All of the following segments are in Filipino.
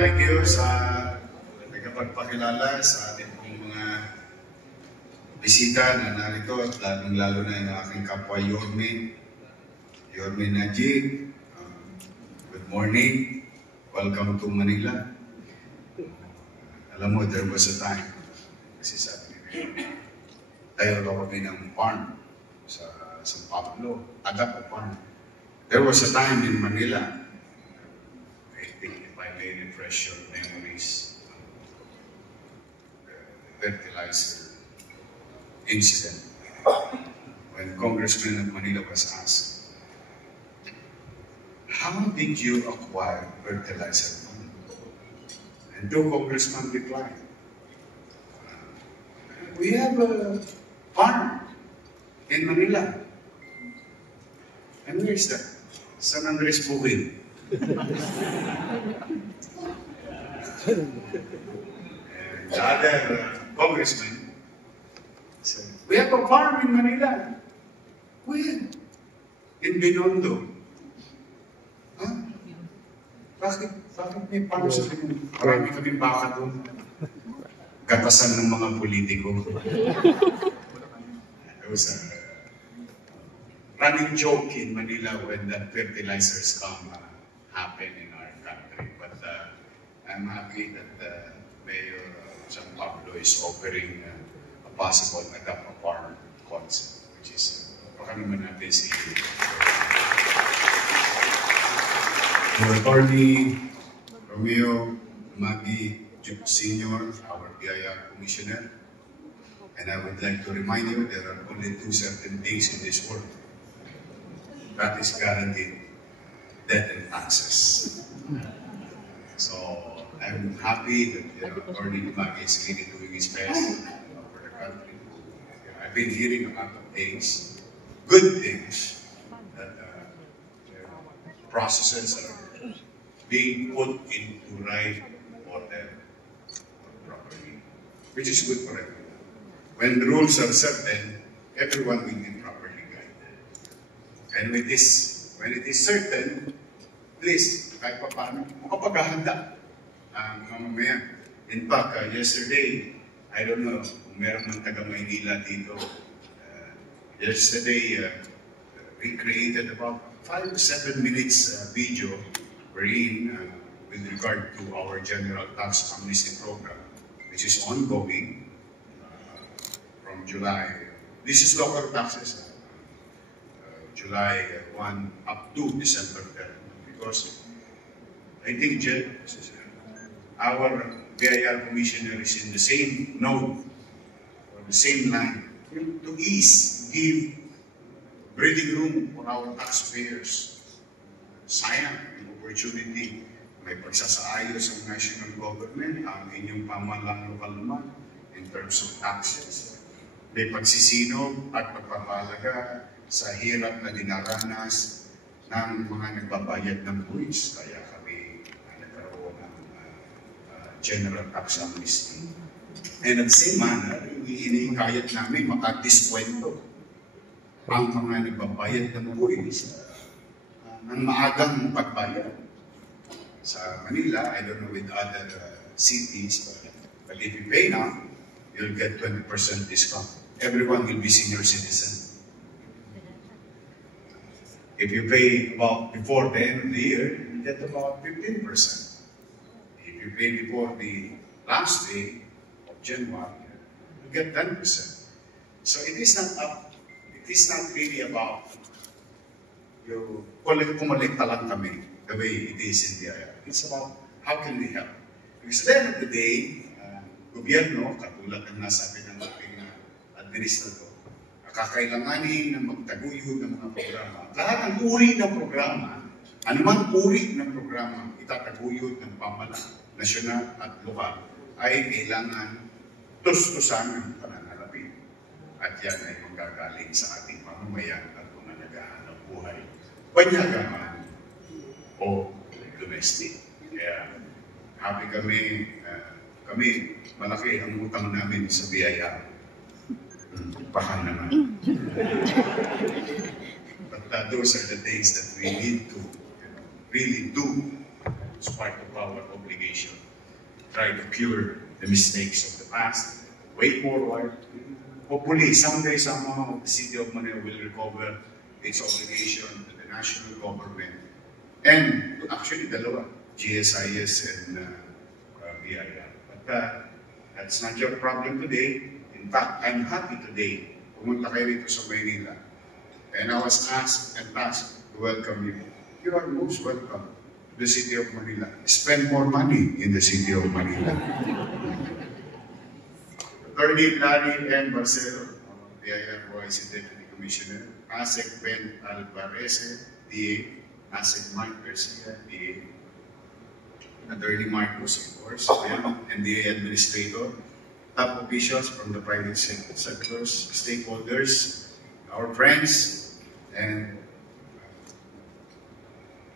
Thank you sa nagkapagpakilala sa ating mga bisita na narito at lalong-lalo na yung aking kapwa Yorme Najib. Good morning. Welcome to Manila. Alam mo, there was a time, kasi sabi niya, tayo daw kami ng farm sa San Pablo, Agapo Farm. There was a time in Manila, I think if I may refresh your memories, the fertilizer incident, when Congressman of Manila was asked, how did you acquire fertilizer? And the congressman replied, we have a farm in Manila. And where is that? San Andres Bukid. And the other congressman said, we have a farm in Manila. Where? In Binondo. Huh? Bakit may farm sa Binondo? Marami kaming baka doon. Gatasan ng mga politiko. There was a running joke in Manila when that fertilizers happen in our country. But I'm happy that Mayor San Pablo is offering a possible Agapo Farm concept, which is baka naman natin si Attorney Romeo Maggie Senior, our BIR Commissioner. And I would like to remind you there are only two certain things in this world that is guaranteed: death and taxes. So I'm happy that Attorney Maggie is really doing his best for the country. I've been hearing a lot of things, good things, that processes are being put into right order properly, which is good for everyone. When the rules are certain, everyone will be properly guided. And when it is certain, please, kahit pa paano, makapaghahanda ang mamamayan. In fact, yesterday, I don't know kung meron ng taga-Maynila dito. Yesterday, we created about 5 to 7 minutes video wherein, with regard to our general tax amnesty program, which is ongoing from July. This is local taxes, July 1 up to December 10. Because I think our BIR Commissioner is in the same node, or the same line, to give breathing room for our taxpayers. Sayang ang opportunity, may pagsasaayos ang national government, ang inyong pamahalang lokal naman, in terms of taxes. May pagsisinog at pagpapalaga sa hirap na dinaranas ng mga nagbabayad ng buwis. Kaya kami nagkaroon ng general tax amnesty. And at the same manner, hinihikayat namin makadiskwento ang mga nagbabayad ng buwis ng maagang pagbayad. Sa Manila, I don't know with other cities, but if you pay now, you'll get 20% discount. Everyone will be senior citizen. If you pay about before the end of the year, you get about 15%. If you pay before the last day of January, you get 10%. So it is not really about you kumolekta lang kami the way it is in the area. It's about how can we help. Because at the end of the day, gobyerno, katulad ng nasabi ng ating administrator, kakailanganin na magtaguyod ng mga programa. Lahat ng uri ng programa, anumang uri ng programa, itataguyod ng pamahalaan, nasyonal at lokal, ay kailangan tus-tusan ng pananalapi. At yan ay manggagaling sa ating mamamayan at mga naghahanap buhay, panyagaman o domestic. Kaya happy kami, malaki ang utang namin sa BIR. Baka naman. But those are the things that we need to really do as part of our obligation. education. Try to cure the mistakes of the past, way forward. Hopefully, someday, somehow, the City of Manila will recover its obligation to the national government. And actually, dalawa, GSIS and BIR. But that's not your problem today. In fact, I'm happy today. Pumunta kayo rito sa Maynila. And I was asked and tasked to welcome you. You are most welcome to the City of Manila. Spend more money in the City of Manila. Attorney Larry N. Barcelo, BIR Vice Deputy Commissioner. ASEC Ben Alvarez, DA. ASEC Mike Garcia, DA. Attorney Marcos, of course, NDA Administrator. Top officials from the private sectors, stakeholders, our friends, and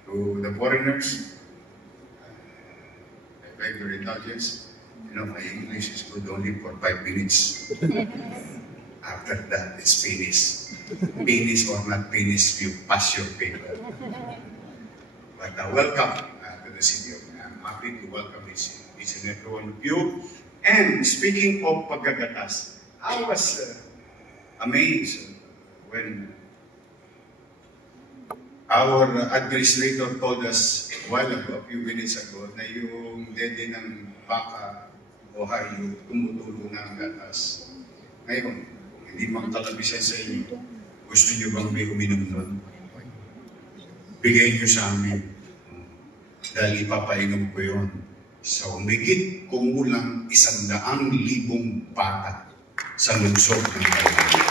to the foreigners. I beg your indulgence. You know, my English is good only for 5 minutes. After that, it's finished. Finish or not finish, you pass your paper. But welcome to the City of Manila. I'm happy to welcome each and every one of you. And speaking of paggagatas, I was amazed when our administrator told us a while ago, a few minutes ago, na yung dede ng baka o hayop tumutulo na ang gatas. Ngayon, hindi makatalabisan sa inyo. Gusto niyo bang may uminom nun? Bigay niyo sa amin. Dahil ipapainom ko yun sa umigit kumulang 100,000 bata sa lungsod ng Manila.